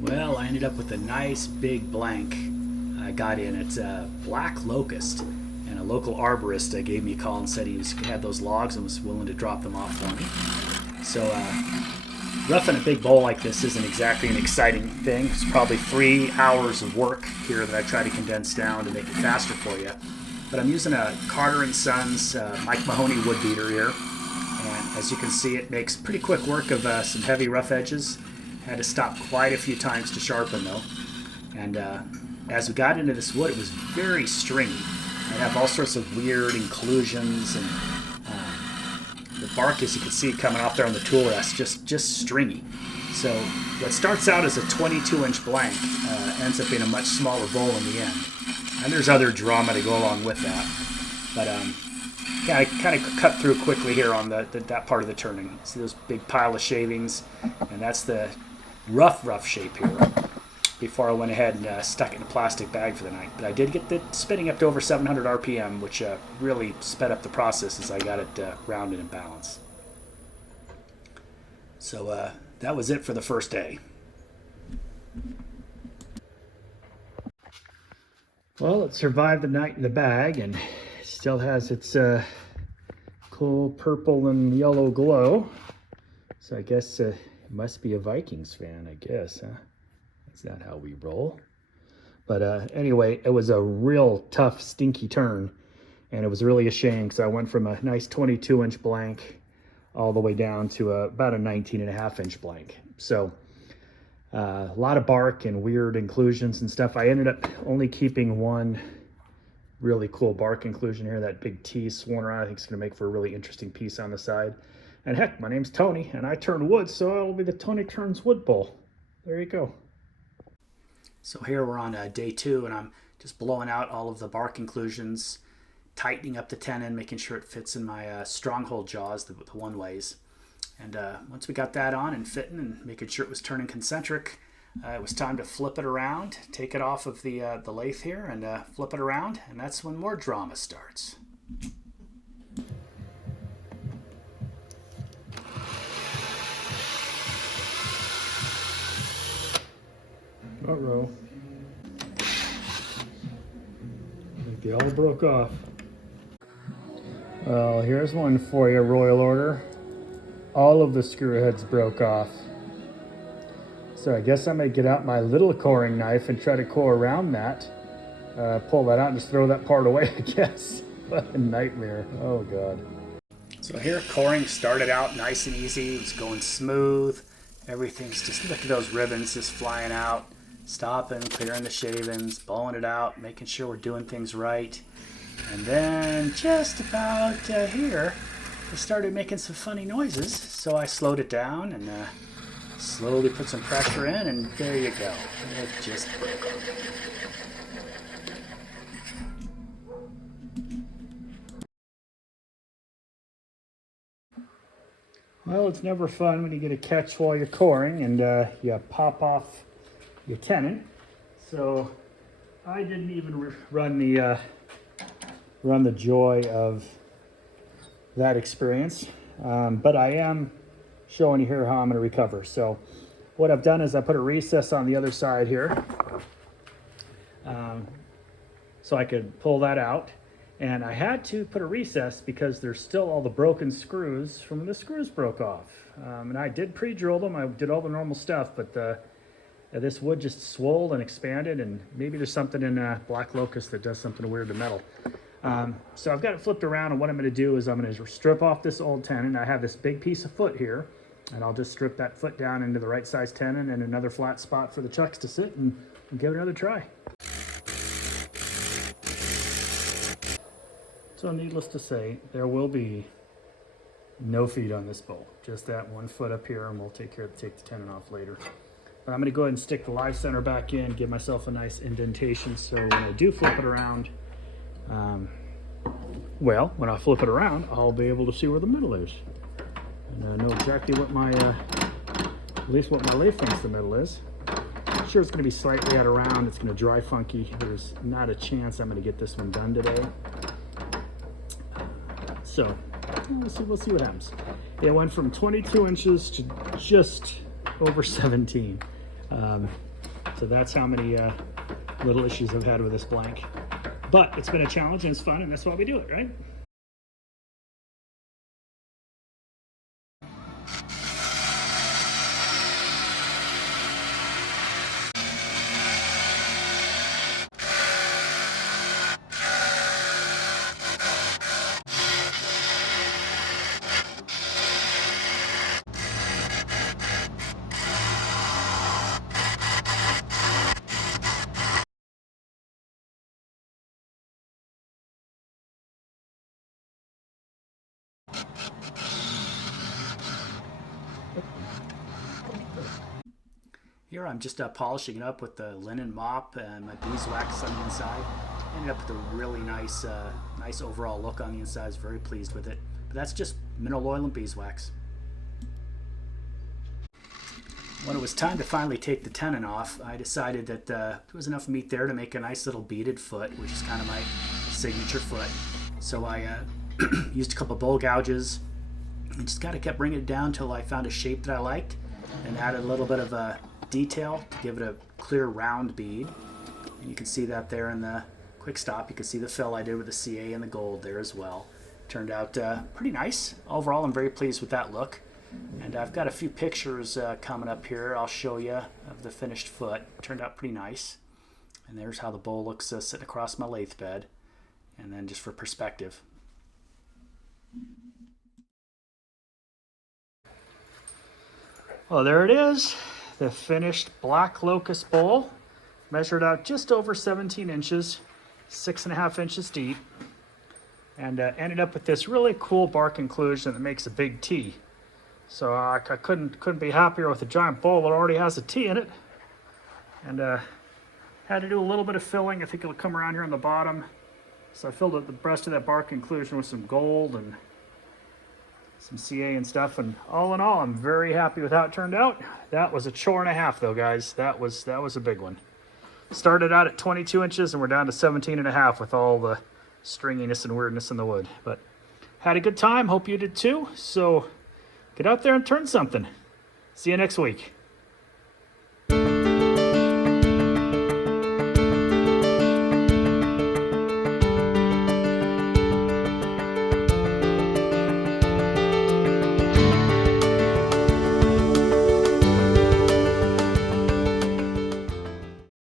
Well, I ended up with a nice big blank I got in. It's a black locust, and a local arborist gave me a call and said had those logs and was willing to drop them off for me. So roughing a big bowl like this isn't exactly an exciting thing. It's probably 3 hours of work here that I try to condense down to make it faster for you. But I'm using a Carter & Sons Mike Mahoney wood beater here. And as you can see, it makes pretty quick work of some heavy rough edges. Had to stop quite a few times to sharpen though. And as we got into this wood, it was very stringy. I have all sorts of weird inclusions, and the bark, as you can see coming off there on the tool rest, just stringy. So what starts out as a 22-inch blank ends up being a much smaller bowl in the end. And there's other drama to go along with that. But yeah, I kind of cut through quickly here on that part of the turning. See those big pile of shavings, and that's the rough shape here before I went ahead and stuck it in a plastic bag for the night. But I did get it spinning up to over 700 RPM, which really sped up the process as I got it rounded and balanced. So that was it for the first day. Well, it survived the night in the bag and still has its cool purple and yellow glow. So I guess it must be a Vikings fan, I guess, huh? That's not how we roll. But anyway, it was a real tough, stinky turn. And it was really a shame because I went from a nice 22-inch blank all the way down to about a 19.5-inch blank. So a lot of bark and weird inclusions and stuff. I ended up only keeping one really cool bark inclusion here, that big T sworn around. I think it's going to make for a really interesting piece on the side. And heck, my name's Tony, and I turn wood, so it'll be the Tony Turns Wood Bowl. There you go. So here we're on day 2, and I'm just blowing out all of the bark inclusions, tightening up the tenon, making sure it fits in my stronghold jaws, the one-ways. And once we got that on and fitting and making sure it was turning concentric, it was time to flip it around, take it off of the lathe here, and flip it around, and that's when more drama starts. Uh-oh. I think they all broke off. Well, here's one for you, Royal Order. All of the screw heads broke off. So I guess I'm going to get out my little coring knife and try to core around that. Pull that out and just throw that part away, I guess. What a nightmare. Oh, God. So here, coring started out nice and easy. It was going smooth. Everything's just, look at those ribbons just flying out. Stopping, clearing the shavings, blowing it out, making sure we're doing things right. And then just about here, it started making some funny noises. So I slowed it down and slowly put some pressure in, and there you go. It just broke off. Well, it's never fun when you get a catch while you're coring and you pop off your tenon. So I didn't even run the joy of that experience, but I am showing you here how I'm going to recover. So what I've done is I put a recess on the other side here, so I could pull that out. And I had to put a recess because there's still all the broken screws from when the screws broke off. And I did pre-drill them. I did all the normal stuff, but this wood just swelled and expanded, and maybe there's something in black locust that does something weird to metal. So I've got it flipped around, and what I'm going to do is I'm going to strip off this old tenon. I have this big piece of foot here, and I'll just strip that foot down into the right size tenon and another flat spot for the chucks to sit, and give it another try. So needless to say, there will be no feed on this bowl, just that one foot up here, and we'll take the tenon off later. But I'm going to go ahead and stick the live center back in, give myself a nice indentation, so when I do flip it around, well, when I flip it around, I'll be able to see where the middle is. And I know exactly what at least what my lathe thinks the middle is. I'm sure it's going to be slightly out of round, it's going to dry funky. There's not a chance I'm going to get this one done today. So we'll see what happens. It went from 22 inches to just over 17. So that's how many little issues I've had with this blank. But it's been a challenge and it's fun, and that's why we do it, right? Here I'm just polishing it up with the linen mop and my beeswax on the inside. Ended up with a really nice, nice overall look on the inside. I was very pleased with it. But that's just mineral oil and beeswax. When it was time to finally take the tenon off, I decided that there was enough meat there to make a nice little beaded foot, which is kind of my signature foot. So I used a couple bowl gouges and just kind of kept bringing it down until I found a shape that I liked, and added a little bit of a detail to give it a clear round bead. And you can see that there in the quick stop. You can see the fill I did with the CA and the gold there as well. Turned out pretty nice. Overall, I'm very pleased with that look. And I've got a few pictures coming up here I'll show you of the finished foot. Turned out pretty nice. And there's how the bowl looks sitting across my lathe bed. And then just for perspective. Well, there it is. The finished black locust bowl. Measured out just over 17 inches, 6.5 inches deep. And ended up with this really cool bark inclusion that makes a big T. So I couldn't be happier with a giant bowl that already has a T in it. And had to do a little bit of filling. I think it'll come around here on the bottom. So I filled up the rest of that bark inclusion with some gold and some CA and stuff. And all in all, I'm very happy with how it turned out. That was a chore and a half though, guys. That was a big one. Started out at 22 inches and we're down to 17.5 with all the stringiness and weirdness in the wood. But had a good time. Hope you did too. So get out there and turn something. See you next week.